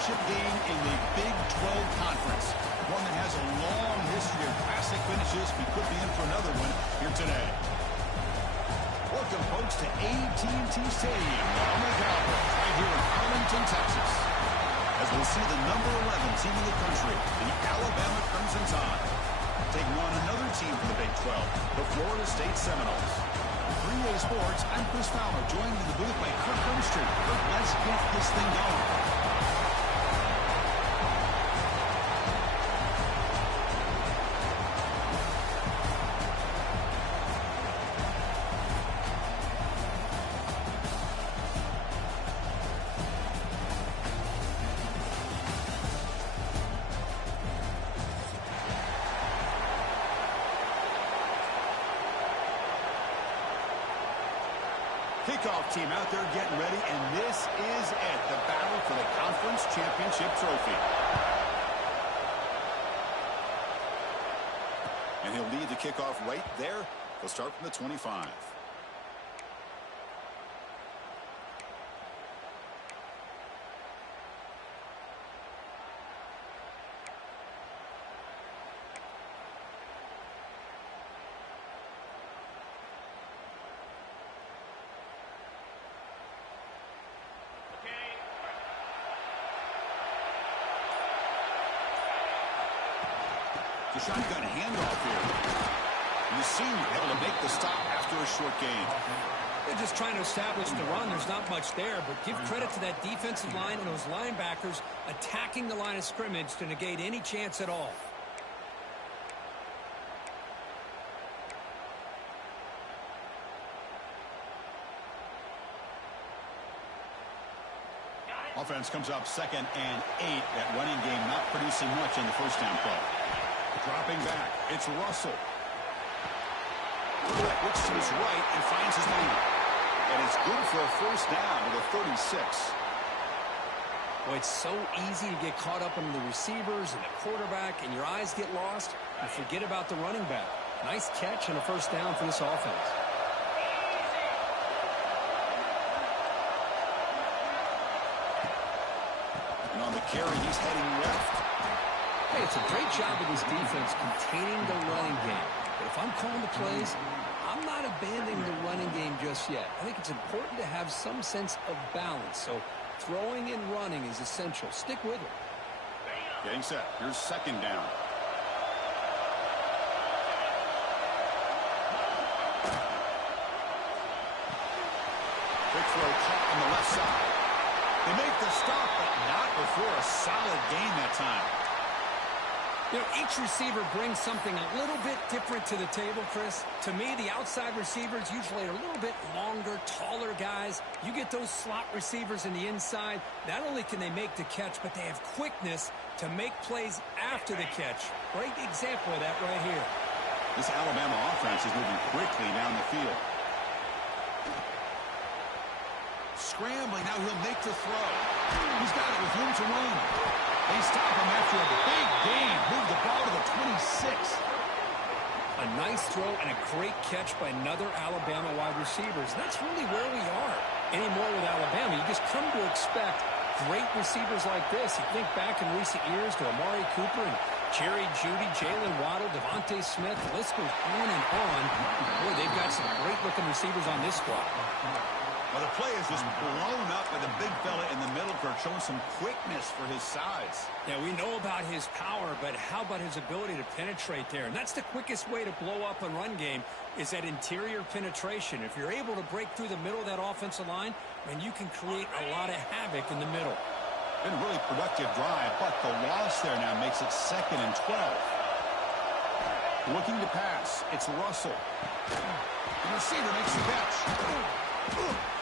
championship game in the Big 12 Conference. One that has a long history of classic finishes. We could be in for another one here today. Welcome, folks, to AT&T Stadium, the home of the Cowboys, right here in Arlington, Texas. As we'll see the number 11 team in the country, the Alabama Crimson Tide, taking on another team from the Big 12, the Florida State Seminoles. 3A Sports, I'm Chris Fowler, joined in the booth by Kirk Hermstreet. Kirk, let's get this thing going. Kickoff team out there getting ready, and this is it, the battle for the conference championship trophy. And he'll lead the kickoff right there. He'll start from the 25. The shotgun handoff here. You seem able to make the stop after a short gain. They're just trying to establish the run. There's not much there, but give credit to that defensive line and those linebackers attacking the line of scrimmage to negate any chance at all. Offense comes up 2nd and 8. That running game not producing much in the first down play. Dropping back, it's Russell. Looks to his right and finds his man. And it's good for a first down to the 36. Well, it's so easy to get caught up in the receivers and the quarterback, and your eyes get lost. You forget about the running back. Nice catch and a first down for this offense. And on the carry, he's heading left. Hey, it's a great job of this defense containing the running game. But if I'm calling the plays, I'm not abandoning the running game just yet. I think it's important to have some sense of balance. So throwing and running is essential. Stick with it. Getting set. Here's 2nd down. Quick throw caught on the left side. They make the stop, but not before a solid gain that time. You know, each receiver brings something a little bit different to the table, Chris. To me, the outside receivers usually are a little bit longer, taller guys. You get those slot receivers in the inside. Not only can they make the catch, but they have quickness to make plays after the catch. Great example of that right here. This Alabama offense is moving quickly down the field. Scrambling, now he'll make the throw. He's got it with room to run. They stop him after a big gain. Move the ball to the 26. A nice throw and a great catch by another Alabama wide receivers. That's really where we are. Anymore with Alabama, you just come to expect great receivers like this. You think back in recent years to Amari Cooper and Jerry Jeudy, Jalen Waddle, Devontae Smith. The list goes on and on. Boy, they've got some great-looking receivers on this squad. Well, the play is just blown up with a big fella in the middle, Kirk, showing some quickness for his size. Yeah, we know about his power, but how about his ability to penetrate there? And that's the quickest way to blow up a run game is that interior penetration. If you're able to break through the middle of that offensive line, then you can create a lot of havoc in the middle. Been a really productive drive, but the loss there now makes it 2nd and 12. Looking to pass, it's Russell. The receiver makes the catch.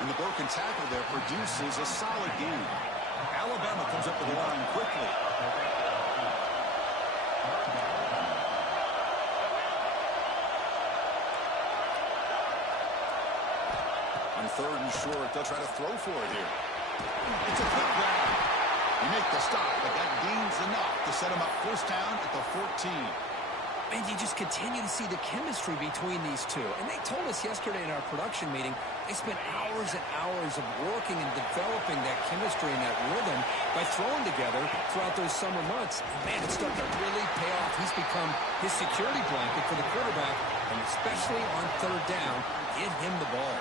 And the broken tackle there produces a solid gain. Alabama comes up with the line quickly. On 3rd and short, they'll try to throw for it here. It's a quick grab. You make the stop, but that gains enough to set him up first down at the 14. And you just continue to see the chemistry between these two. And they told us yesterday in our production meeting, they spent hours and hours of working and developing that chemistry and that rhythm by throwing together throughout those summer months. And man, it's starting to really pay off. He's become his security blanket for the quarterback, and especially on third down, give him the ball.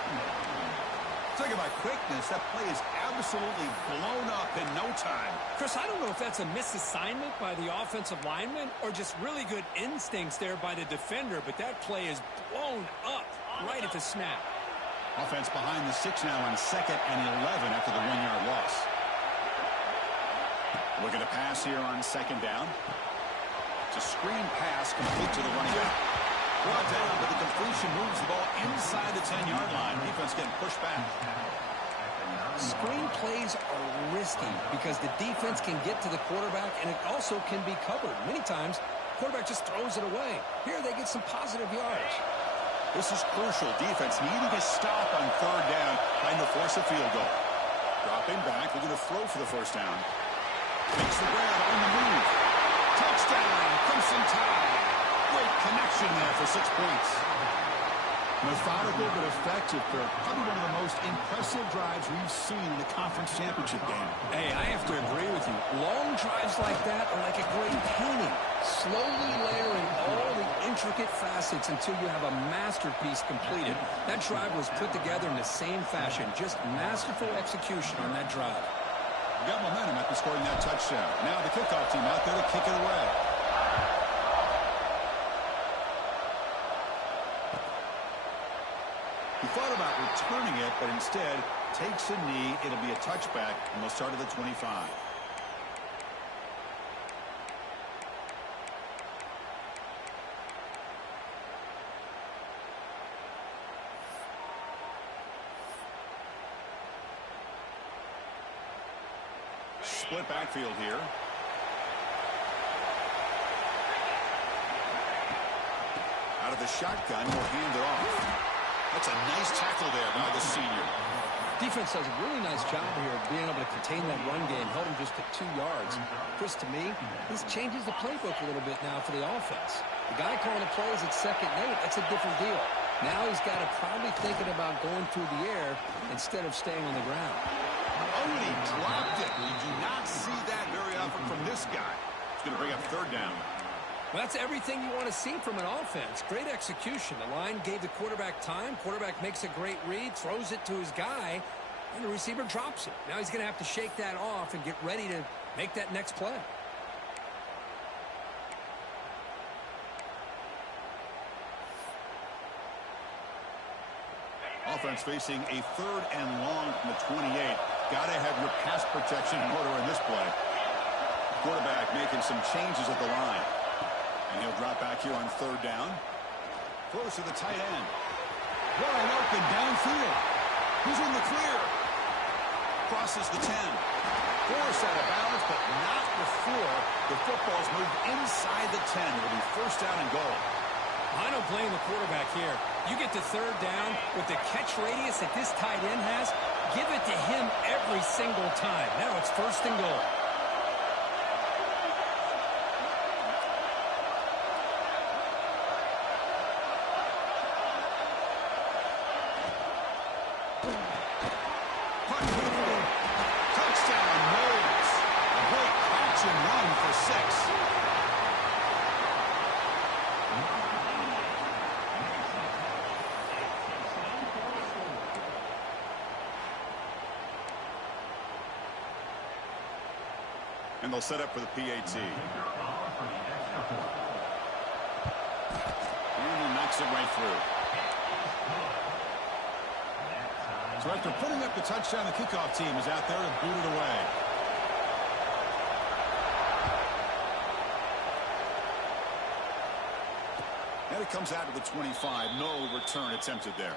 Talking about quickness, that play is absolutely blown up in no time. Chris, I don't know if that's a misassignment by the offensive lineman or just really good instincts there by the defender, but that play is blown up right at the snap. Offense behind the 6 now on 2nd and 11 after the 1-yard loss. Look at a pass here on 2nd down. It's a screen pass complete to the running back. Brought down, but the completion moves the ball inside the 10-yard line. Defense getting pushed back. Screen plays are risky because the defense can get to the quarterback, and it also can be covered. Many times, quarterback just throws it away. Here, they get some positive yards. This is crucial. Defense needing a stop on 3rd down, trying to force a field goal. Dropping back, looking to throw for the 1st down. Makes the grab on the move. Touchdown, Crimson Tide. Great connection there for 6 points. Methodical but effective for probably one of the most impressive drives we've seen in the conference championship game. Hey, I have to agree with you. Long drives like that are like a great painting. Slowly layering all the intricate facets until you have a masterpiece completed. That drive was put together in the same fashion. Just masterful execution on that drive. Got momentum after scoring that touchdown. Now the kickoff team out there to kick it away. He thought about returning it, but instead takes a knee. It'll be a touchback, and they'll start at the 25. Split backfield here. Out of the shotgun, he'll hand it off. That's a nice tackle there by the senior. Defense does a really nice job here of being able to contain that run game, held him just to 2 yards. Chris, to me, this changes the playbook a little bit now for the offense. The guy calling the plays at 2nd and 8, that's a different deal. Now he's got to probably thinking about going through the air instead of staying on the ground. Oh, and he dropped it. We do not see that very often from this guy. He's going to bring up 3rd down. Well, that's everything you want to see from an offense. Great execution. The line gave the quarterback time. Quarterback makes a great read, throws it to his guy, and the receiver drops it. Now he's going to have to shake that off and get ready to make that next play. Offense facing a 3rd and long from the 28. Got to have your pass protection in order in this play. Quarterback making some changes at the line. And he'll drop back here on 3rd down. Throws to the tight end. Wide open downfield. He's in the clear. Crosses the 10. Forced out of bounds, but not before the football's moved inside the 10. It'll be 1st down and goal. I don't blame the quarterback here. You get to 3rd down with the catch radius that this tight end has. Give it to him every single time. Now it's 1st and goal. Touchdown, Knowles. A great catch and run for 6. And they'll set up for the PAT. And he knocks it right through. So after putting up the touchdown, the kickoff team is out there to boot it away. And it comes out to the 25. No return attempted there.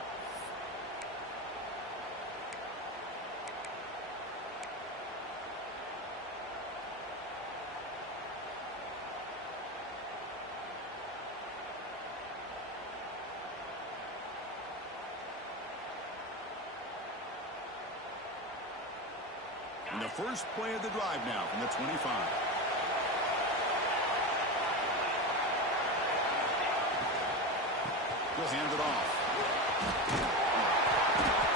And the first play of the drive now from the 25. He'll hand it off.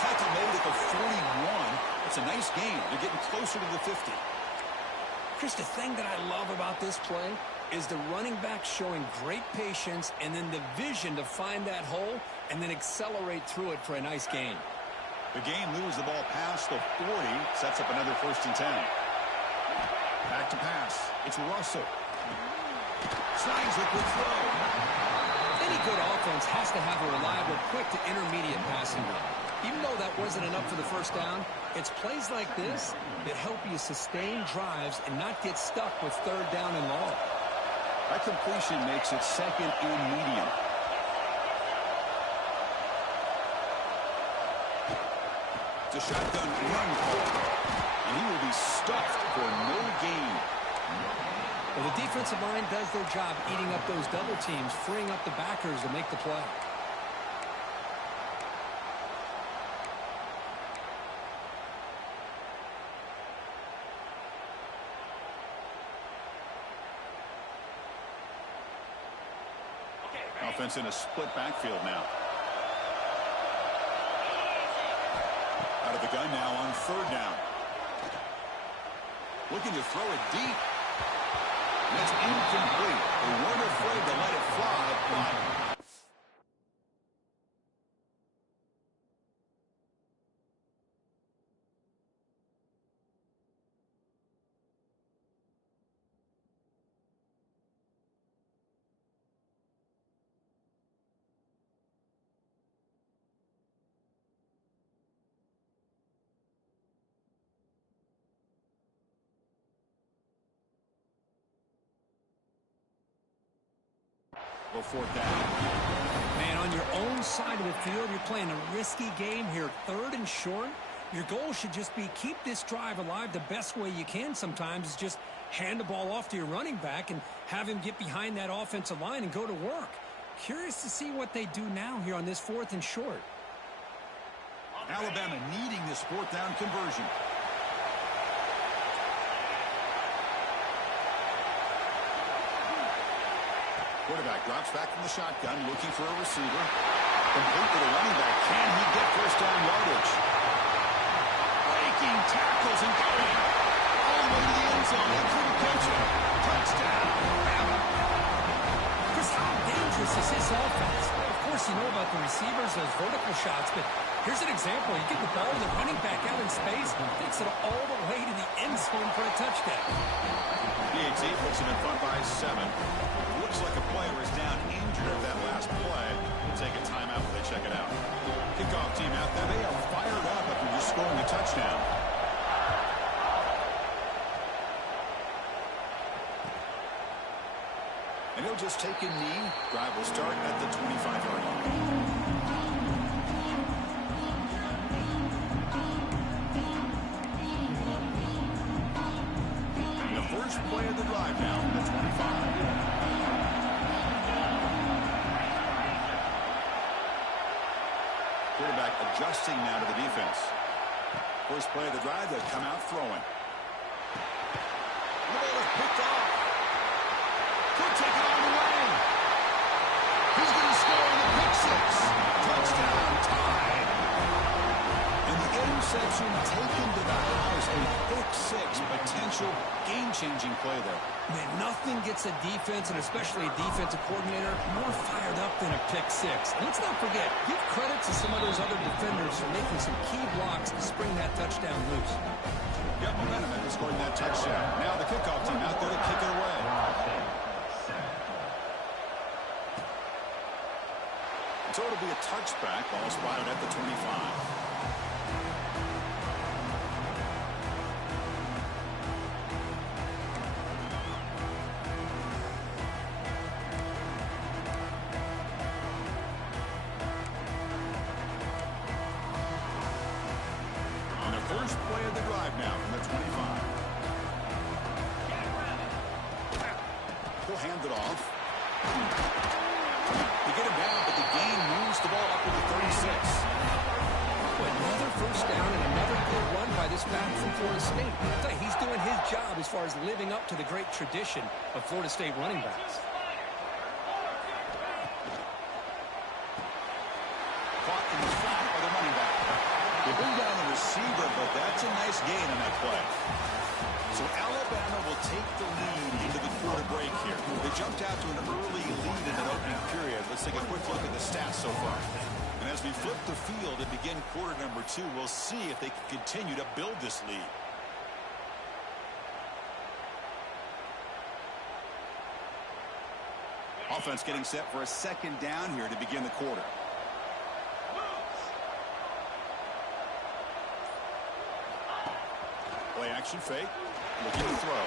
Tackle made at the 41. It's a nice gain. They're getting closer to the 50. Chris, the thing that I love about this play is the running back showing great patience and then the vision to find that hole and then accelerate through it for a nice gain. The game moves the ball past the 40, sets up another 1st and 10. Back to pass. It's Russell. Slides it with throw. Any good offense has to have a reliable, quick to intermediate passing game. Even though that wasn't enough for the first down, it's plays like this that help you sustain drives and not get stuck with 3rd down and long. That completion makes it 2nd and medium. It's a shotgun run call. And he will be stuffed for no gain. Well, the defensive line does their job eating up those double teams, freeing up the backers to make the play. Offense in a split backfield now. Out of the gun now on 3rd down. Looking to throw it deep. And it's incomplete. They weren't afraid to let it fly, but well, 4th down. Man, on your own side of the field, you're playing a risky game here, 3rd and short. Your goal should just be keep this drive alive the best way you can sometimes is just hand the ball off to your running back and have him get behind that offensive line and go to work. Curious to see what they do now here on this 4th and short. Alabama needing this 4th down conversion. Quarterback drops back from the shotgun, looking for a receiver. Complete to the running back. Can he get 1st down yardage? Breaking tackles and going all the way to the end zone. They couldn't catch it. Touchdown, Alabama. Chris, how dangerous is this offense? Of course, you know about the receivers, those vertical shots, but here's an example. You get the ball to the running back out in space and takes it all the way to the end zone for a touchdown. PAT puts him in front by 7. Looks like a player is down injured at that last play. We'll take a timeout when they check it out. Kickoff team out there. They are fired up after just scoring a touchdown. And he'll just take a knee. Drive will start at the 25-yard line. Play of the drive now from the 25. Quarterback adjusting now to the defense. First play of the drive, they've come out throwing. The ball is picked off. Could take it all the way. He's going to score on the pick 6. Touchdown, tied. And the interception taken to the house. A pick 6, potential game-changing play there. Man, nothing gets a defense, and especially a defensive coordinator, more fired up than a pick 6. Let's not forget, give credit to some of those other defenders for making some key blocks to spring that touchdown loose. Got momentum after scoring that touchdown. Now the kickoff team out there to kick it away. So it'll be a touchback, ball spotted at the 25. First play of the drive now from the 25. He'll hand it off. They get him down, but the gain moves the ball up to the 36. Another first down and another good run by this back from Florida State. I tell you, he's doing his job as far as living up to the great tradition of Florida State running backs. receiver, but that's a nice gain on that play. So Alabama will take the lead into the quarter break here. They jumped out to an early lead in an opening period. Let's take a quick look at the stats so far. And as we flip the field and begin quarter number 2, we'll see if they can continue to build this lead. Offense getting set for a second down here to begin the quarter. Play action fake. Looking to throw.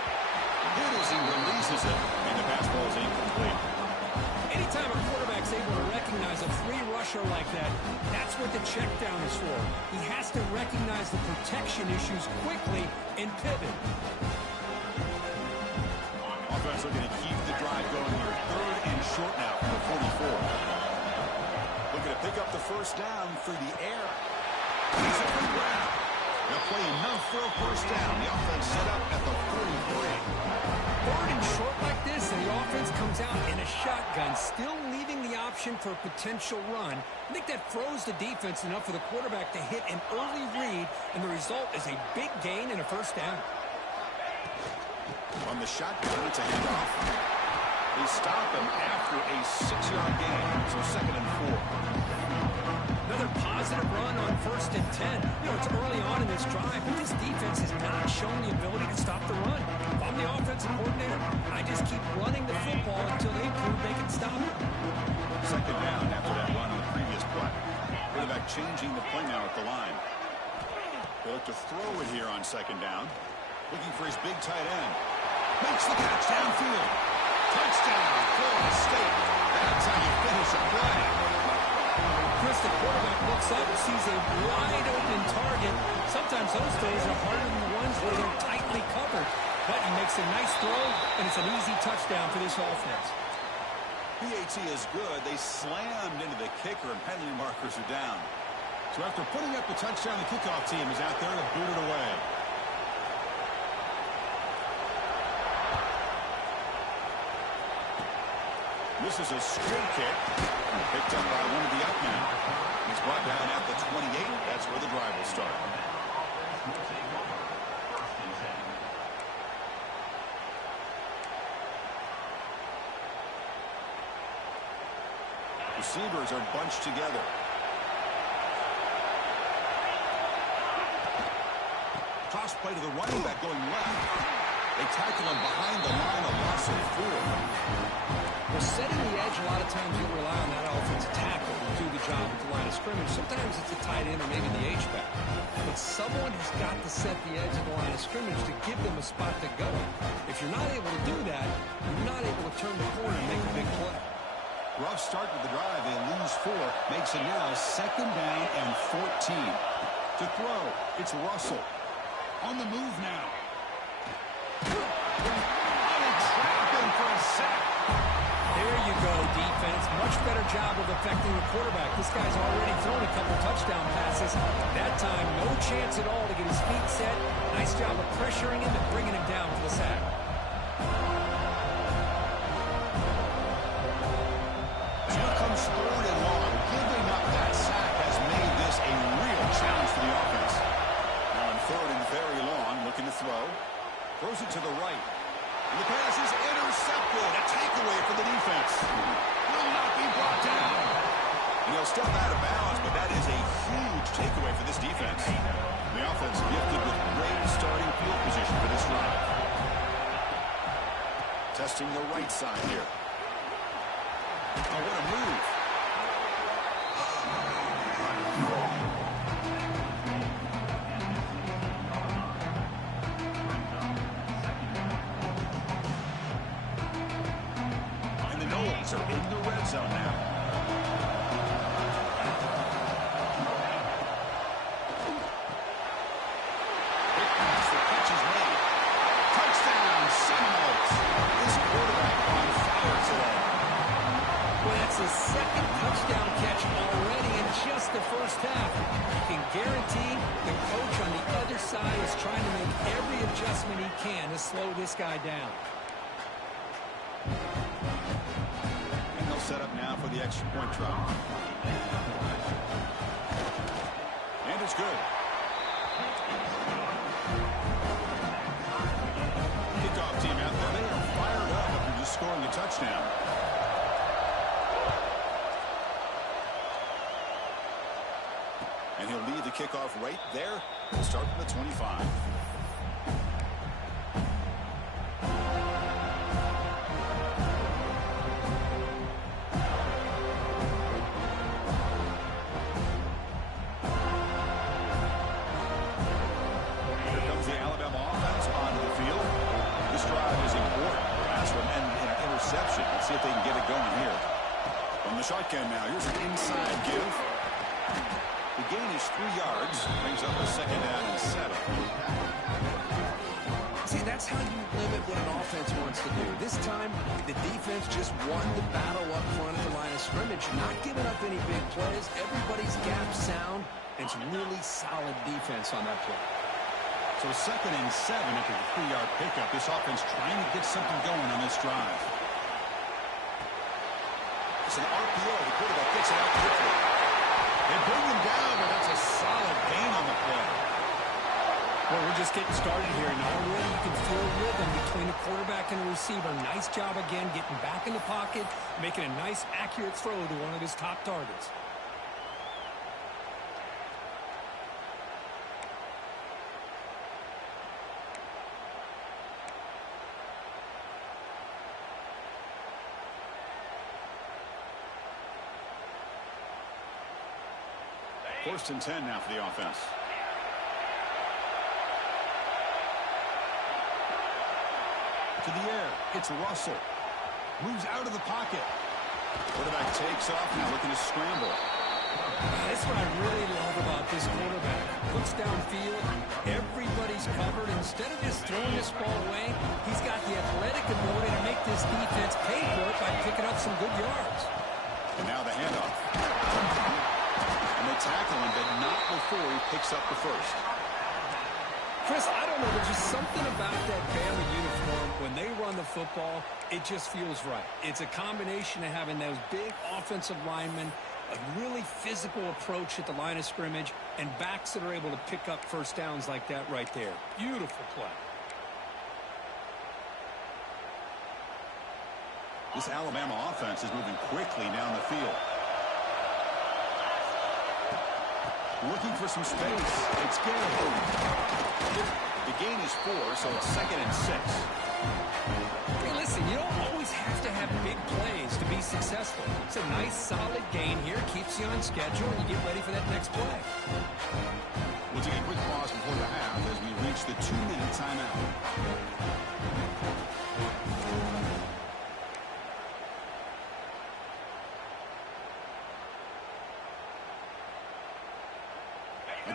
Good as he releases it, and the pass ball is incomplete. Anytime a quarterback's able to recognize a free rusher like that, that's what the check down is for. He has to recognize the protection issues quickly and pivot. Offense looking to keep the drive going here. 3rd and short now from the 44. Looking to pick up the first down through the air. He's up the ground. They'll play enough for a first down. The offense set up at the 43. 3rd and short like this, and the offense comes out in a shotgun, still leaving the option for a potential run. I think that froze the defense enough for the quarterback to hit an early read, and the result is a big gain and a first down. On the shotgun, it's a handoff. They stop him after a 6-yard gain, so 2nd and 4. Another positive run on 1st and 10. You know, it's early on in this drive, but this defense has not shown the ability to stop the run. If I'm the offensive coordinator, I just keep running the football until they prove they can stop it. 2nd down after that run on the previous play. Quarterback changing the play now at the line. They look to throw it here on 2nd down. Looking for his big tight end. Makes the catch downfield. Touchdown, Florida State. That's how you finish a play. Chris, the quarterback looks up, sees a wide-open target. Sometimes those throws are harder than the ones where they're tightly covered. But he makes a nice throw, and it's an easy touchdown for this offense. PAT is good. They slammed into the kicker, and penalty markers are down. So after putting up the touchdown, the kickoff team is out there to boot it away. This is a straight kick. Picked up by one of the up men. He's brought down at the 28. That's where the drive will start. Receivers are bunched together. Toss play to the running back going left. They tackle him behind the line, a loss of 4. Well, setting the edge, a lot of times you'll rely on that offensive tackle to do the job at the line of scrimmage. Sometimes it's a tight end or maybe the H-back. But someone has got to set the edge of the line of scrimmage to give them a spot to go. If you're not able to do that, you're not able to turn the corner and make a big play. Rough start to the drive. They lose 4. Makes it now 2nd down and 14. To throw, it's Russell. On the move now. They trap him for a sack. There you go, defense. Much better job of affecting the quarterback. This guy's already thrown a couple touchdown passes. That time, no chance at all to get his feet set. Nice job of pressuring him and bringing him down for the sack. Here comes 3rd and long. Giving up that sack has made this a real challenge for the offense. Now on 3rd and very long, looking to throw. Throws it to the right. And the pass is intercepted. A takeaway for the defense. Will not be brought down. And he'll step out of bounds, but that is a huge takeaway for this defense. The offense gifted with great starting field position for this drive. Testing the right side here. Oh, what a move. Are in the red zone now. Quick pass, the catch is made. Touchdown, Seminoles. This quarterback on fire today. Well, that's his 2nd touchdown catch already in just the first half. You can guarantee the coach on the other side is trying to make every adjustment he can to slow this guy down. Set up now for the extra point try. And it's good. Kickoff team out there. They are fired up after just scoring a touchdown. And he'll lead the kickoff right there. We'll start from the 25. See if they can get it going here. From the shotgun now, here's an inside give. The gain is 3 yards. Brings up a second down and 7. See, that's how you limit what an offense wants to do. This time, the defense just won the battle up front at the line of scrimmage, not giving up any big plays. Everybody's gap sound, and it's really solid defense on that play. So second and 7 after the 3-yard pickup. This offense trying to get something going on this drive. It's an RPO. The quarterback gets it out quickly. They bring him down, but that's a solid gain on the play. Well, we're just getting started here, and already you can feel a rhythm between the quarterback and the receiver. Nice job again getting back in the pocket, making a nice, accurate throw to one of his top targets. First and 10 now for the offense. To the air. It's Russell. Moves out of the pocket. Quarterback takes off now looking to scramble. That's what I really love about this quarterback. Looks downfield. Everybody's covered. Instead of just throwing this ball away, he's got the athletic ability to make this defense pay for it by picking up some good yards. And now the handoff. And they tackle him, but not before he picks up the first. Chris, I don't know. There's just something about that Bama uniform. When they run the football, it just feels right. It's a combination of having those big offensive linemen, a really physical approach at the line of scrimmage, and backs that are able to pick up first downs like that right there. Beautiful play. This Alabama offense is moving quickly down the field. Looking for some space. It's Gay. The gain is 4, so it's second and 6. Hey, listen, you don't always have to have big plays to be successful. It's a nice, solid gain here. Keeps you on schedule, and you get ready for that next play. We'll take a quick pause before the half as we reach the 2-minute timeout.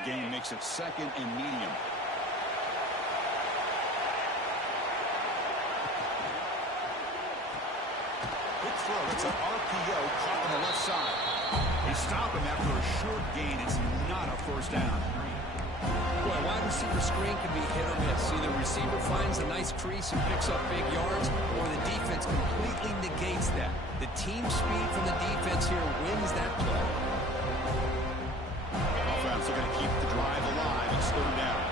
Gain makes it second and medium. Quick throw. It's an RPO caught on the left side. They stop him after a short gain. It's not a first down. Boy, a wide receiver screen can be hit or miss. Either receiver finds a nice crease and picks up big yards, or the defense completely negates that. The team speed from the defense here wins that play. Looking to keep the drive alive. It's 3rd down.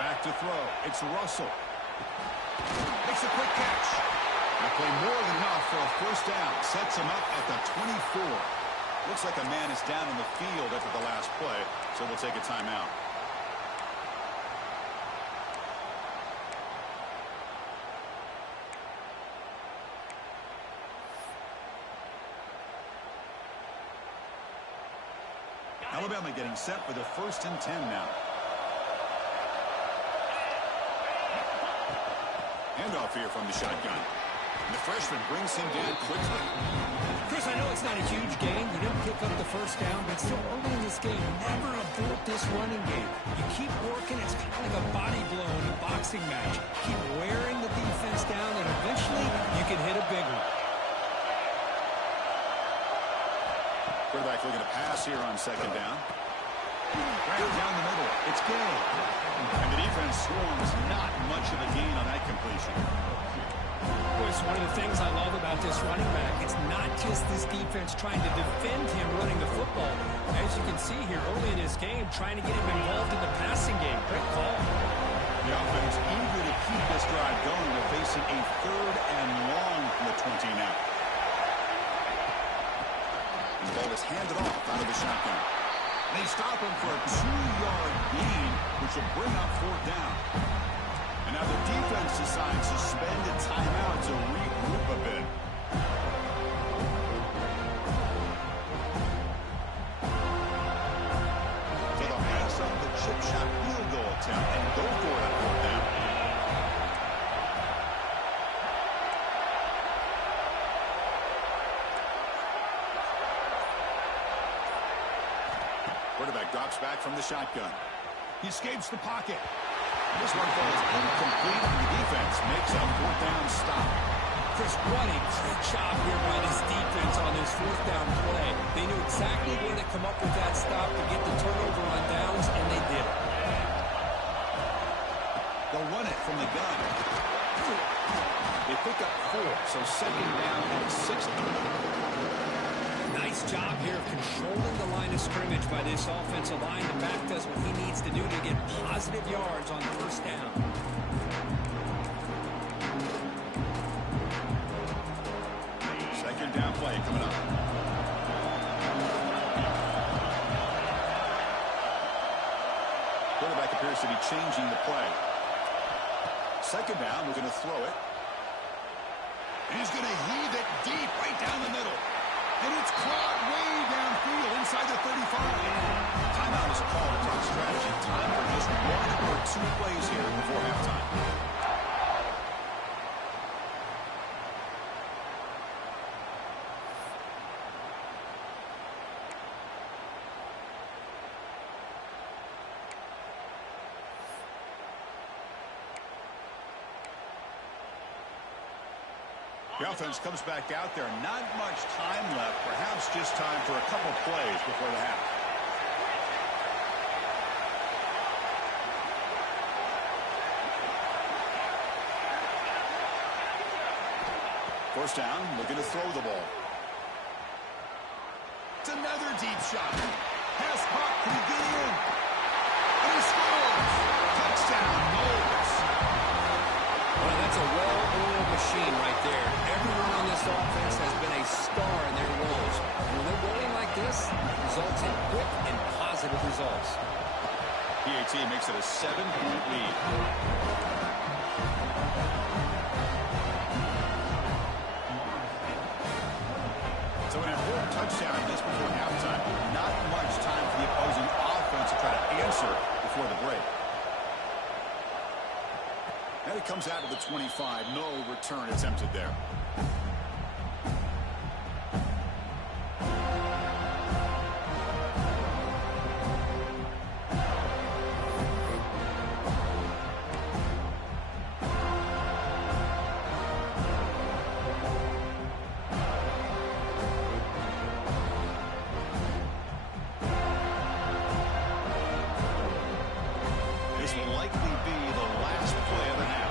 Back to throw. It's Russell. Makes a quick catch. That play more than enough for a first down. Sets him up at the 24. Looks like a man is down in the field after the last play, so we'll take a timeout. Alabama getting set for the 1st and 10 now. Handoff here from the shotgun. And the freshman brings him down quickly. Chris, I know it's not a huge gain. You didn't pick up the first down, but still early in this game, never abort this running game. You keep working. It's kind of like a body blow in a boxing match. Keep wearing the defense down, and eventually you can hit a big one. Quarterback looking to pass here on 2nd down. Right down the middle. It's Gay. And the defense swarms not much of a gain on that completion. Boy, one of the things I love about this running back, it's not just this defense trying to defend him running the football. As you can see here early in this game, trying to get him involved in the passing game. Great call. The offense eager to keep this drive going. They're facing a 3rd and long from the 20 now. The ball is handed off out of the shotgun. They stop him for a 2-yard gain, which will bring up 4th down. And now the defense decides to spend a timeout to regroup a bit. So they'll pass up the chip shot field goal attempt and go for it on 4th down. Quarterback drops back from the shotgun. He escapes the pocket. This one falls incomplete, and the defense makes a 4th down stop. Chris, what a great job here by this defense on this 4th down play. They knew exactly where to come up with that stop to get the turnover on downs, and they did it. They'll run it from the gun. They pick up 4, so 2nd down and 6th. Nice job here of controlling the line of scrimmage by this offensive line. The back does what he needs to do to get positive yards on 1st down. Second down play coming up. Quarterback appears to be changing the play. 2nd down, we're going to throw it. And he's going to heave it deep right down the middle. And it's caught way downfield inside the 35. Timeout is called to talk strategy. Time for just 1 or 2 plays here before halftime. The offense comes back out there. Not much time left. Perhaps just time for a couple plays before the half. First down, looking to throw the ball. It's another deep shot. Pass caught. Can he get in? And he scores. Touchdown, Knowles. Well, that's a well-oiled machine right there. Everyone on this offense has been a star in their roles. When they're rolling like this, it results in quick and positive results. PAT makes it a 7-point lead. So an important touchdown just before halftime. Not much time for the opposing offense to try to answer before the break. And it comes out of the 25. No return attempted there. This will likely be the last play of the half.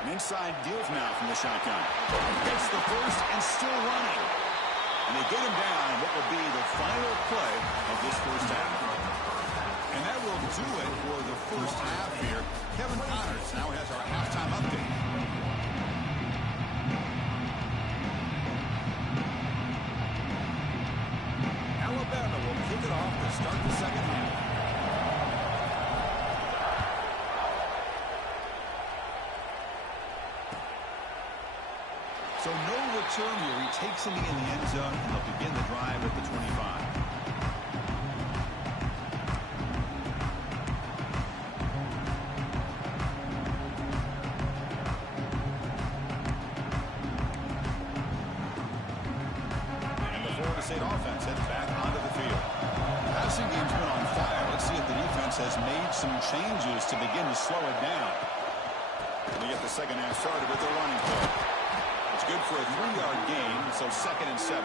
An inside deals now from the shotgun. Gets the first and still running. And they get him down what will be the final play of this first half. And that will do it for the first half here. Kevin Connors now has our halftime update. Alabama will kick it off to start the second half. So no return here. He takes him in the end zone, and they'll begin the drive at the 25. State offense heads back onto the field. Passing game's been on fire. Let's see if the defense has made some changes to begin to slow it down. They get the second half started with their running play. The It's good for a 3-yard gain, so 2nd and 7.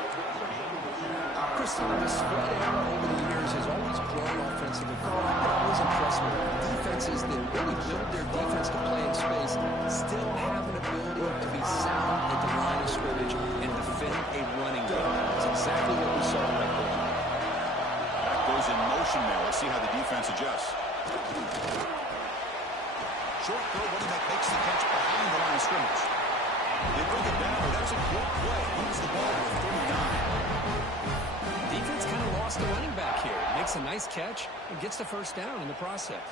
Chris, the spread era over the years has always grown offensively. I'm always impressed with defenses that really build their defense to play in space, still have an ability to be sound at the line of scrimmage and defend a running game. That's exactly what we saw right there. Back goes in motion now. Let's see how the defense adjusts. Short throw, running back makes the catch behind the line of scrimmage. They bring it down, but that's a good play. Moves the ball to 39. Defense kind of lost the running back here. Makes a nice catch and gets the first down in the process.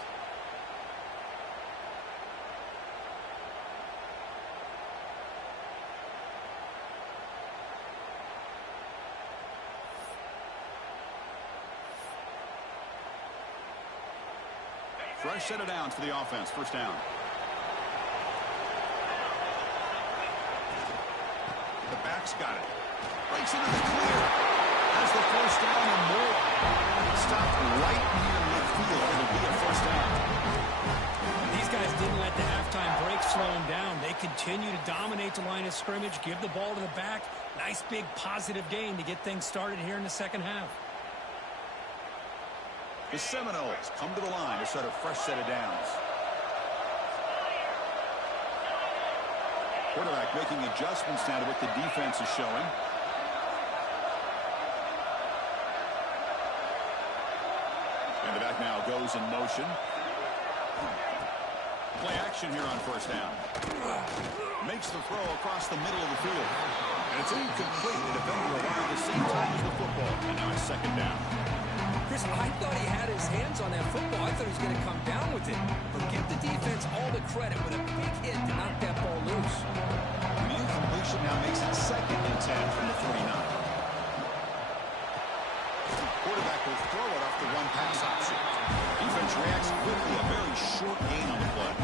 Fresh set of downs for the offense. First down. The back's got it. Breaks into the clear. Has the first down and more. Stopped right near midfield. It'll be a first down. These guys didn't let the halftime break slow them down. They continue to dominate the line of scrimmage, give the ball to the back. Nice big positive gain to get things started here in the second half. The Seminoles come to the line to start a fresh set of downs. Quarterback making adjustments now to what the defense is showing. And the back now goes in motion. Play action here on first down. Makes the throw across the middle of the field. And it's incomplete. The defender arrived at the same time as the football. And now a second down. Chris, I thought he had his hands on that football. I thought he was going to come down with it. But give the defense all the credit with a big hit to knock that ball loose. The incompletion now makes it 2nd and 10 from the 39. Quarterback will throw it off the one pass option. Defense reacts quickly. A very short gain on the play.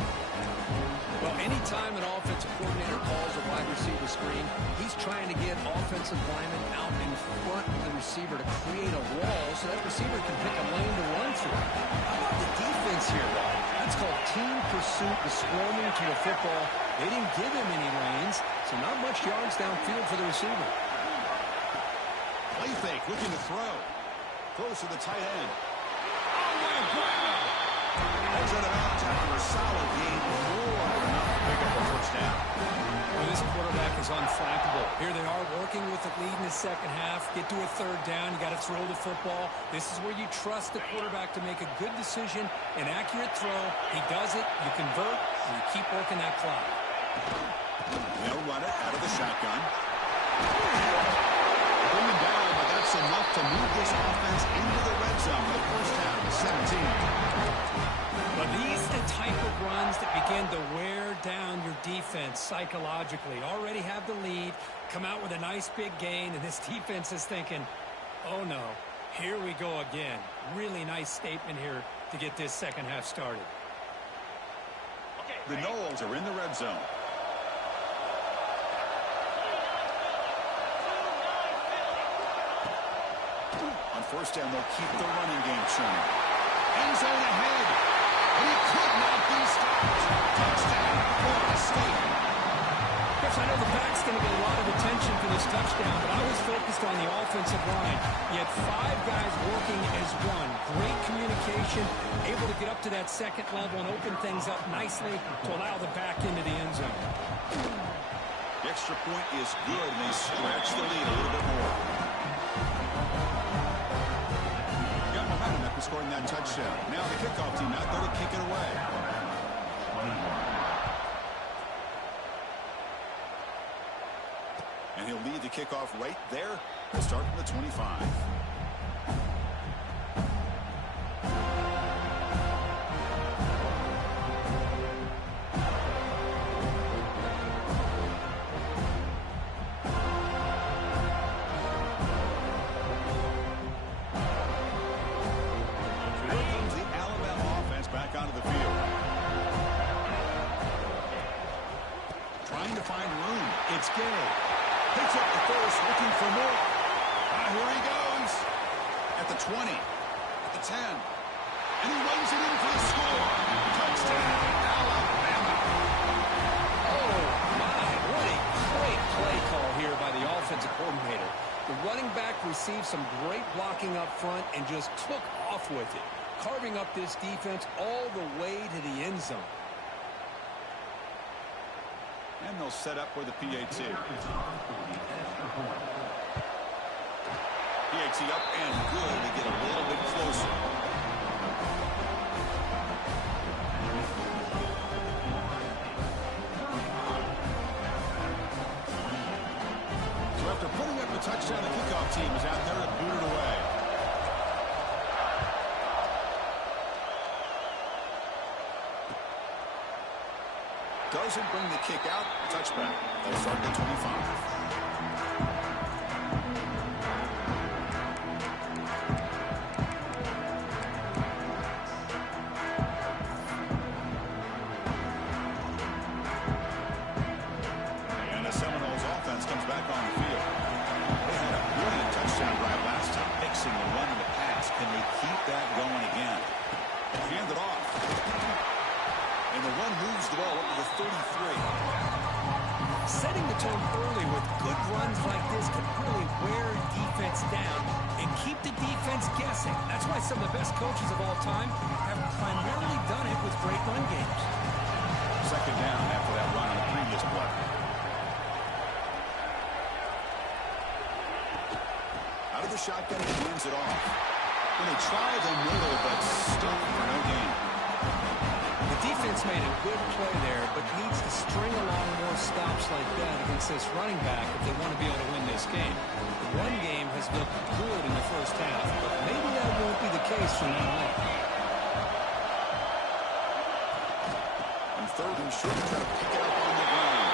Well, anytime an offensive coordinator calls a wide receiver screen, he's trying to get offensive linemen out in front of the receiver to create a wall so that receiver can pick a lane to run through. How about the defense here, though? That's called team pursuit, the swarming to the football. They didn't give him any lanes, so not much yards downfield for the receiver. Play fake, looking to throw. Close to the tight end. Oh, my God! Heads out of bounds after a solid gain. More than enough to pick up a first down. Well, this quarterback is unflappable. Here they are working with the lead in the second half. Get to a third down. You got to throw the football. This is where you trust the quarterback to make a good decision, an accurate throw. He does it. You convert, and you keep working that clock. They'll run it out of the shotgun. Bring him down, but that's enough to move this offense into the red zone. The first down to 17. But these are the type of runs that begin to wear down your defense psychologically. Already have the lead, come out with a nice big gain, and this defense is thinking, oh no, here we go again. Really nice statement here to get this second half started. The Noles are in the red zone. On first down, they'll keep the running game churning. End zone ahead. And he could not be stopped. Touchdown, Florida State. Chris, I know the back's going to get a lot of attention for this touchdown, but I was focused on the offensive line. You had 5 guys working as one. Great communication, able to get up to that second level and open things up nicely to allow the back into the end zone. The extra point is good, and they stretch the lead a little bit more. Got momentum after scoring that touchdown. Now the kickoff team out there to kick it away. And he'll lead the kickoff right there. We'll start from the 25. Onto the field. Trying to find room. It's Gay. Picks up the first, looking for more. Here he goes. At the 20. At the 10. And he runs it in for the score. Touchdown, Alabama. Oh, my. What a great play coordinator. The running back received some great blocking up front and just took off with it, carving up this defense all the way to the end zone. And they'll set up for the PAT. PAT up and good to get a little bit closer. So after putting up a touchdown, the kickoff team is out there to boot it away. Doesn't bring the kick out. Touchback. They'll start at the 25. Setting the tone early with good runs like this can really wear defense down and keep the defense guessing. That's why some of the best coaches of all time have primarily done it with great run games. Second down after that run on the previous play. Out of the shotgun, he hands it off. When they try the middle, but stuck for no gain. The defense made a good play there, but needs to string along more stops like that against this running back if they want to be able to win this game. The run game has looked good in the first half, but maybe that won't be the case from now on. On third and short, try to pick it up on the ground.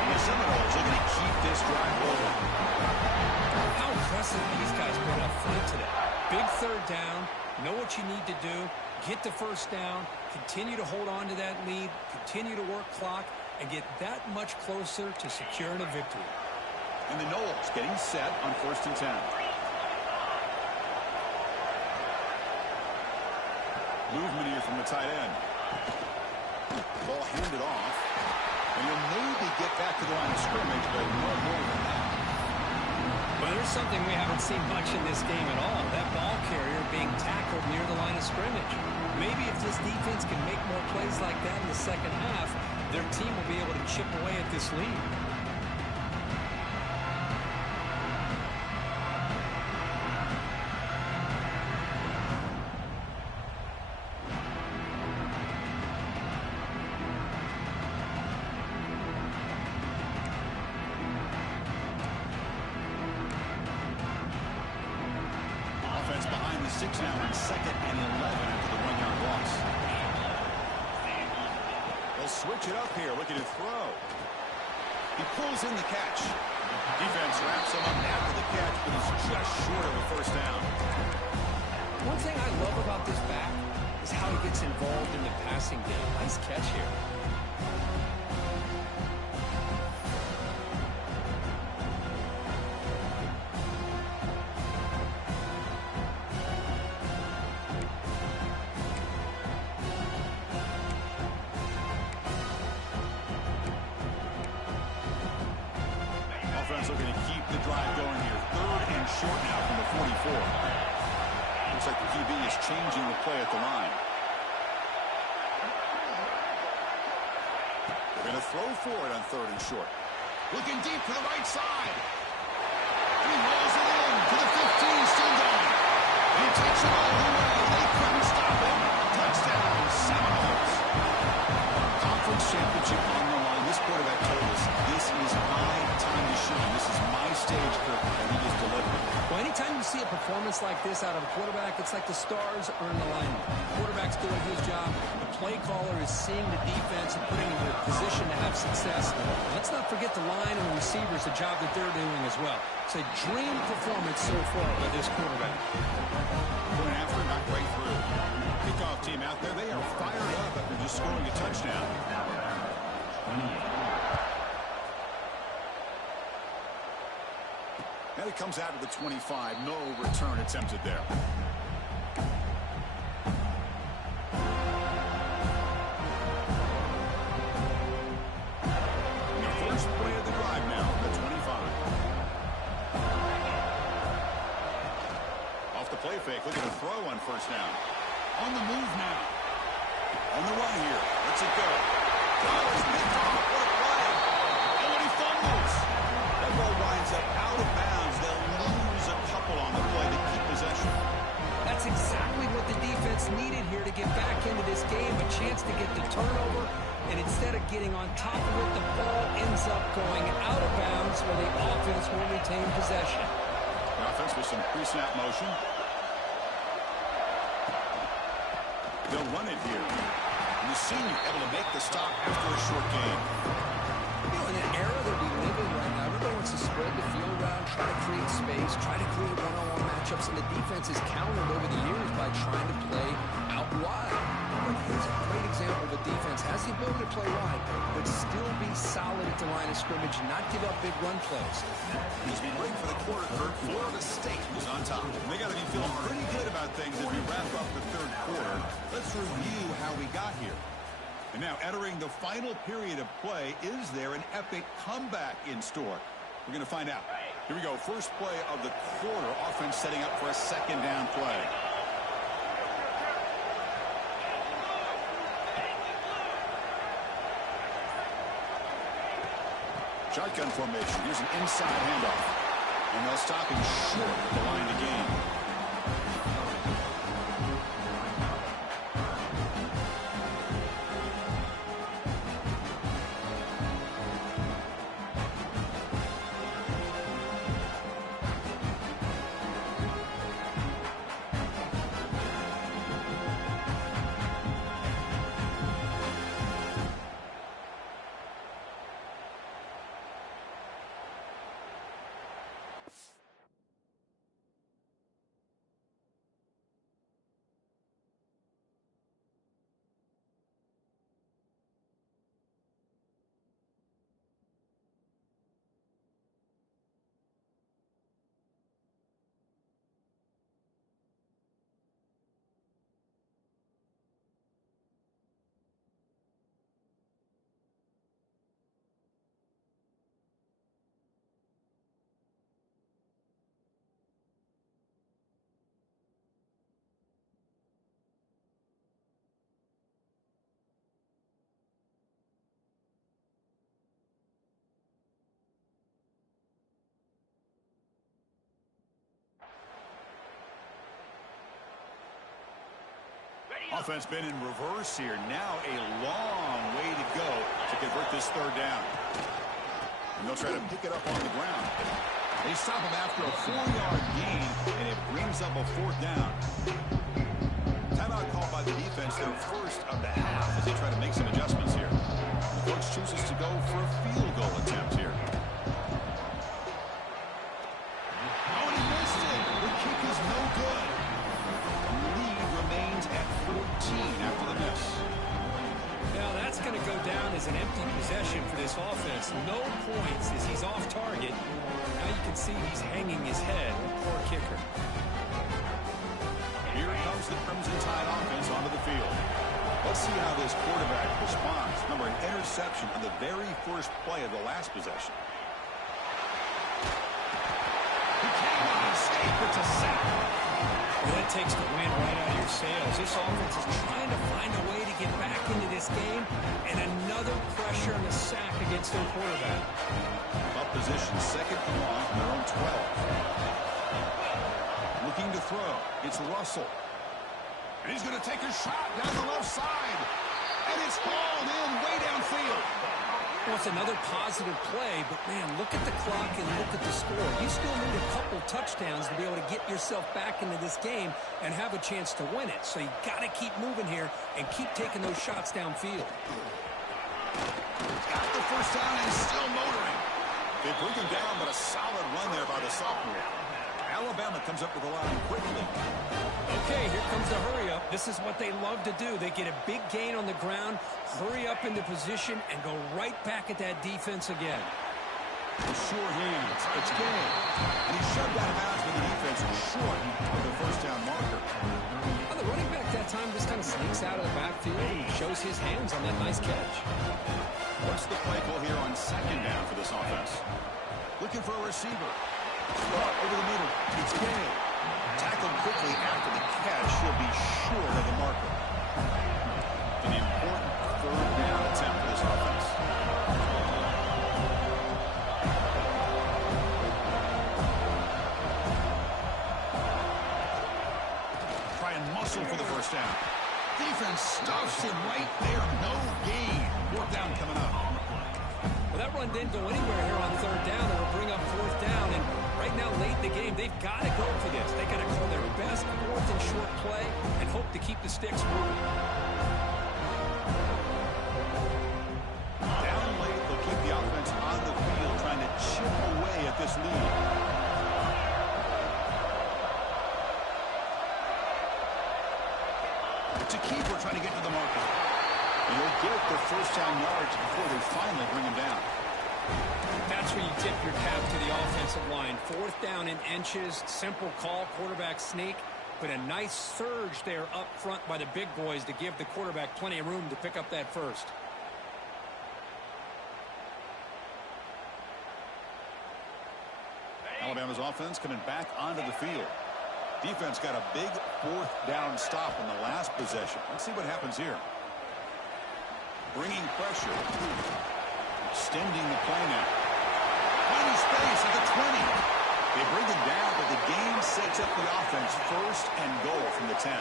And the Seminoles are going to keep this drive rolling. How impressive these guys put up front today. Big third down, know what you need to do, get the first down, continue to hold on to that lead, continue to work clock, and get that much closer to securing a victory. And the Noles getting set on 1st and 10. Movement here from the tight end. Ball handed off. And he'll maybe get back to the line of scrimmage, but no more than that. Well, there's something we haven't seen much in this game at all. That ball carrier being tackled near the line of scrimmage. Maybe if this defense can make more plays like that in the second half, their team will be able to chip away at this lead. Behind the 6 now on 2nd and 11 after the 1-yard loss. They'll switch it up here, looking to throw. He pulls in the catch. Defense wraps him up after the catch, but he's just short of a first down. One thing I love about this back is how he gets involved in the passing game. Nice catch here. Looking to keep the drive going here. 3rd and short now from the 44. Looks like the QB is changing the play at the line. They're going to throw for it on 3rd and short. Looking deep to the right side. And he rolls it in to the 15, still going. And he takes it all the way. They couldn't stop him. Touchdown, Seminoles. Conference championship on the line. This quarterback told us this is my time to shine. This is my stage, Kirk, and he is delivering. Well, anytime you see a performance like this out of a quarterback, it's like the stars are in alignment. The quarterback's doing his job. The play caller is seeing the defense and putting them in a position to have success. And let's not forget the line and the receivers, the job that they're doing as well. It's a dream performance so far by this quarterback. Going after, not right through. Kickoff team out there, they are fired up after just scoring a touchdown. And it comes out of the 25. No return attempted there. The first play of the drive now, the 25. play fake, looking to throw on first down. On the move now. On the run here. Let's it go. Oh, it's picked off. What a play. Oh, and he fumbles. That ball winds up out of bounds. They'll lose a couple on the play to keep possession. That's exactly what the defense needed here to get back into this game, a chance to get the turnover, and instead of getting on top of it, the ball ends up going out of bounds where the offense will retain possession. The offense with some pre-snap motion. They'll run it here. And the senior able to make the stop after a short gain. You know, in an era that we live in right now, everybody wants to spread the field around, try to create space, try to create one-on-one matchups, and the defense has countered over the years by trying to play out wide. But here's a great example of a defense has the ability to play wide, but still be solid at the line of scrimmage and not give up big run plays. As we break for the quarter, third, Florida State is on top. They got to be feeling pretty good about things as we wrap up the third quarter. Let's review how we got here. And now, entering the final period of play, is there an epic comeback in store? We're going to find out. Here we go. First play of the quarter. Offense setting up for a second down play. Shotgun formation. Here's an inside handoff. And they'll stop him short of the line to gain. Offense been in reverse here. Now a long way to go to convert this third down. And they'll try to pick it up on the ground. They stop him after a 4-yard gain, and it brings up a fourth down. Timeout called by the defense, their first of the half, as they try to make some adjustments here. The coach chooses to go for a field goal attempt here. Oh, and he missed it. The kick is no good. Lead remains at 14 after the miss. Now that's going to go down as an empty possession for this offense. No points as he's off target. Now you can see he's hanging his head. Poor kicker. Here comes the Crimson Tide offense onto the field. Let's see how this quarterback responds. Remember, an interception on the very first play of the last possession. He cannot escape. It's a sack. Well, that takes the wind right out of your sails. This offense is trying to find a way to get back into this game, and another pressure and a sack against their quarterback. Up position, second and long from their own 12. Looking to throw. It's Russell. And he's going to take a shot down the left side. And it's hauled in way downfield. Well, it's another positive play, but, man, look at the clock and look at the score. You still need a couple touchdowns to be able to get yourself back into this game and have a chance to win it. So you got to keep moving here and keep taking those shots downfield. Got the first down and still motoring. They bring him down, but a solid run there by the sophomore. Alabama comes up with the line quickly. Okay, here comes the hurry up. This is what they love to do. They get a big gain on the ground, hurry up into position, and go right back at that defense again. Sure hands. It's Gay. And he's shoved out of bounds with the defense short of the first down marker. Well, the running back that time just kind of sneaks out of the backfield and shows his hands on that nice catch. What's the play call here on second down for this offense? Looking for a receiver. Over the middle. It's Gay. Tackled quickly directly after the catch, he'll be short of the marker. An important third down attempt for this offense. Try and muscle for the first down. Defense stuffs him right there. No gain. Fourth down coming up. Well, that run didn't go anywhere here on third down. It'll bring up fourth down. And right now, late in the game, they've got to go for this. They got to call their best fourth and short play and hope to keep the sticks moving. Down late, they'll keep the offense on the field, trying to chip away at this lead. To keeper trying to get to the marker. And he'll get the first down yards before they finally bring him down. That's where you tip your cap to the offensive line. Fourth down in inches, simple call, quarterback sneak, but a nice surge there up front by the big boys to give the quarterback plenty of room to pick up that first. Alabama's offense coming back onto the field. Defense got a big fourth down stop in the last possession. Let's see what happens here. Bringing pressure. Extending the play now. Finding space at the 20. They bring it down, but the game sets up the offense first and goal from the 10.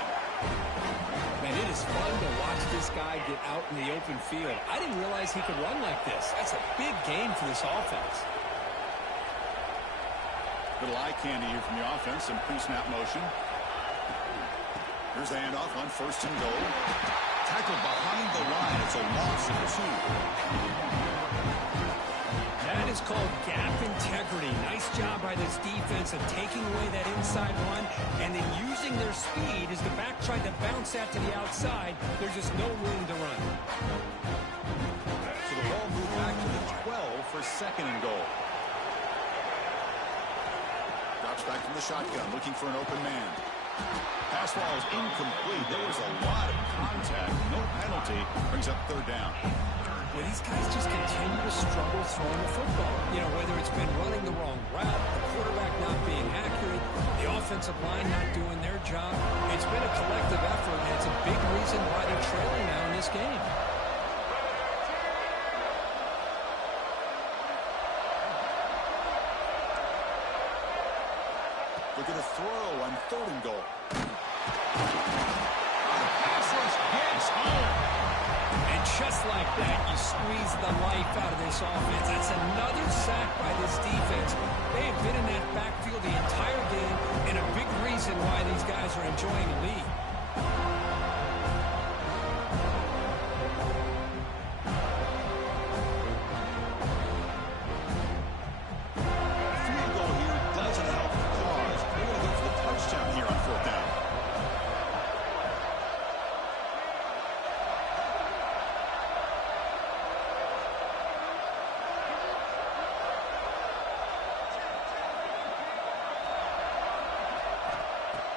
Man, it is fun to watch this guy get out in the open field. I didn't realize he could run like this. That's a big game for this offense. Little eye candy here from the offense. Some pre-snap motion. Here's the handoff on first and goal. Tackled behind the line. It's a loss of 2. That is called gap integrity. Nice job by this defense of taking away that inside run and then using their speed as the back tried to bounce that to the outside. There's just no room to run. So the ball moved back to the 12 for second and goal. Drops back from the shotgun, looking for an open man. Pass ball is incomplete. There was a lot of contact. No penalty. Brings up third down. Well, these guys just continue to struggle throwing the football. You know, whether it's been running the wrong route, the quarterback not being accurate, the offensive line not doing their job. It's been a collective effort, and it's a big reason why they're trailing now in this game. Look at a throw on third and goal. Pass rush gets home. And just like that, you squeeze the life out of this offense. That's another sack by this defense. They have been in that backfield the entire game, and a big reason why these guys are enjoying the lead.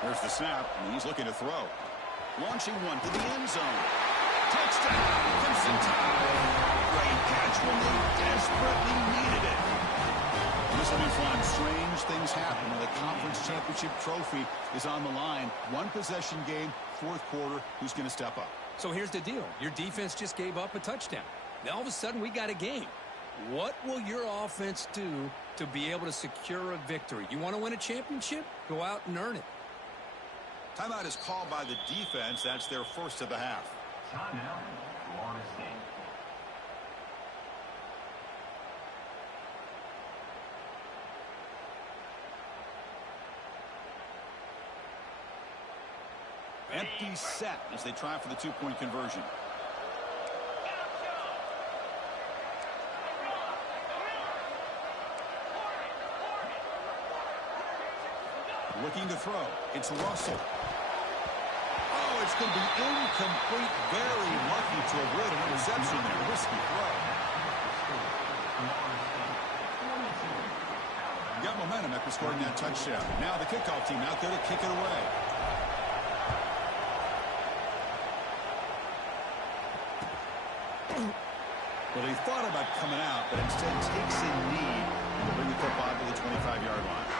There's the snap, and he's looking to throw. Launching one to the end zone. Touchdown! Crimson Tide! Great catch when they desperately needed it. This will be fun. Strange things happen when the conference championship trophy is on the line. One possession game, fourth quarter. Who's going to step up? So here's the deal. Your defense just gave up a touchdown. Now all of a sudden we got a game. What will your offense do to be able to secure a victory? You want to win a championship? Go out and earn it. Timeout is called by the defense. That's their first of the half. Timeout, Florida State. Empty set as they try for the two-point conversion. Looking to throw. It's Russell. Oh, it's going to be incomplete. Very lucky to avoid an interception there. Risky throw. Got momentum after scoring that touchdown. Now the kickoff team out there to kick it away. Well, he thought about coming out, but instead takes a knee to bring the football to the 25-yard line.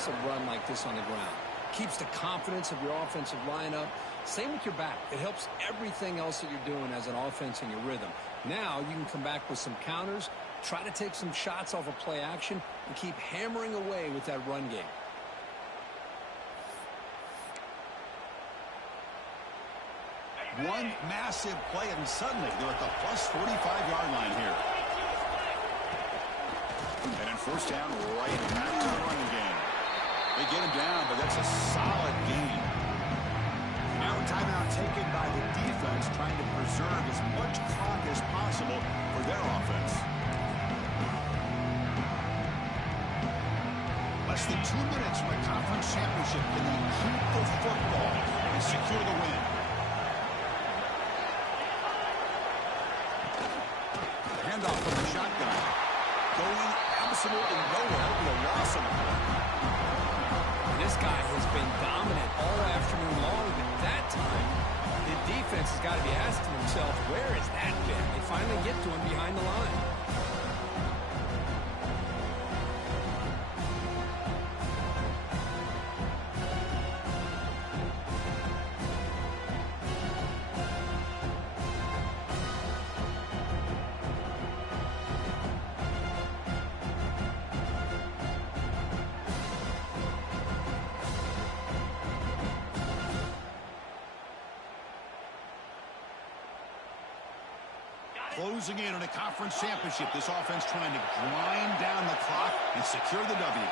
explosive run like this on the ground. Keeps the confidence of your offensive lineup. Same with your back. It helps everything else that you're doing as an offense in your rhythm. Now you can come back with some counters, try to take some shots off of play action, and keep hammering away with that run game. One massive play, and suddenly they're at the plus 45-yard line here. And in first down, right back to the running game. They get him down, but that's a solid gain. Now a timeout taken by the defense, trying to preserve as much clock as possible for their offense. Less than 2 minutes from a conference championship. Can they keep the football and secure the win? Handoff from the shotgun. Going absolutely nowhere. It'll be a loss of it. This guy has been dominant all afternoon long, but that time, the defense has got to be asking themselves, where has that been? They finally get to him behind the line. Closing in on a conference championship. This offense trying to grind down the clock and secure the W.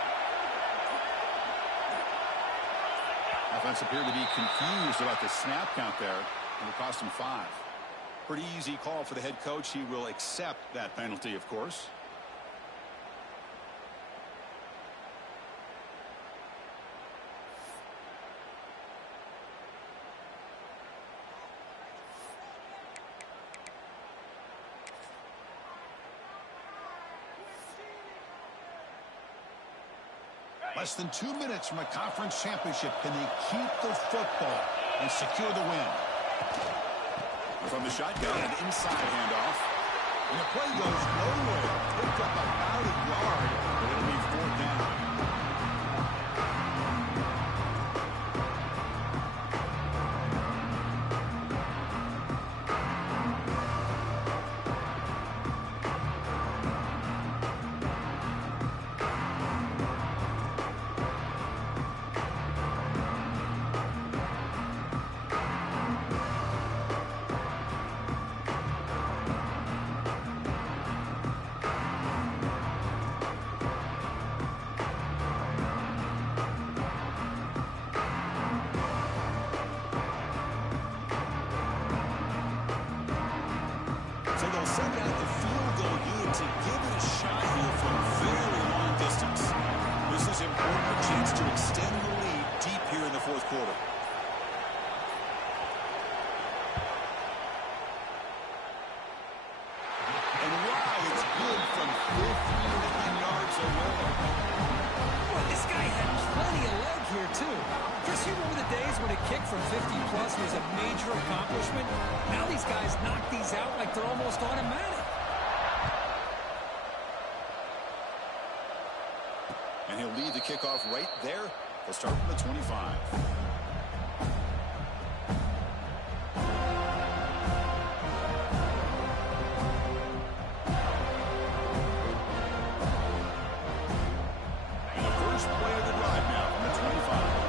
Offense appeared to be confused about the snap count there. And it cost him 5. Pretty easy call for the head coach. He will accept that penalty, of course. Less than 2 minutes from a conference championship. Can they keep the football and secure the win? From the shotgun, an inside handoff. And the play goes nowhere. Picked up about a yard, but it'll be 4th down. So they'll send out the field goal unit to give it a shot here from very long distance. This is important, a chance to extend the lead deep here in the 4th quarter. And wow, it's good from 59 yards away. Boy, this guy had plenty of leg here, too. Chris, you remember the days when a kick from 50-plus was a major accomplishment? Now these guys knock these out like they're almost automatic. And he'll lead the kickoff right there. They'll start from the 25. And the first play of the drive now from the 25.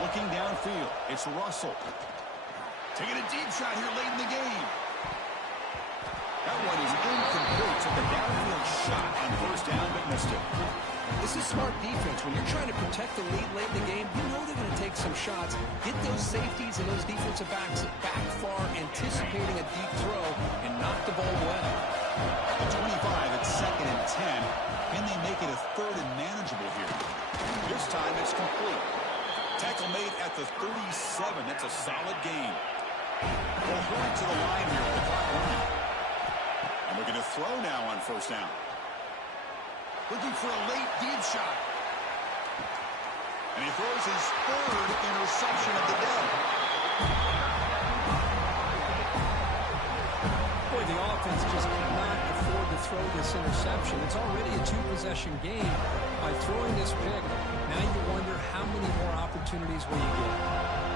Looking downfield, it's Russell. Taking a deep shot here late in the game. That one is incomplete. Took a downfield shot on first down, but missed it. This is smart defense. When you're trying to protect the lead late in the game, you know they're going to take some shots, get those safeties and those defensive backs back far, anticipating a deep throw, and knock the ball away. At the 25, it's 2nd and 10. Can they make it a 3rd and manageable here? This time it's complete. Tackle made at the 37. That's a solid gain. We'll hurry to the line here with the clock running. And looking to throw now on first down. Looking for a late deep shot. And he throws his 3rd interception of the day. Boy, the offense just cannot afford to throw this interception. It's already a two-possession game. By throwing this pick, now you wonder how many more opportunities will you get.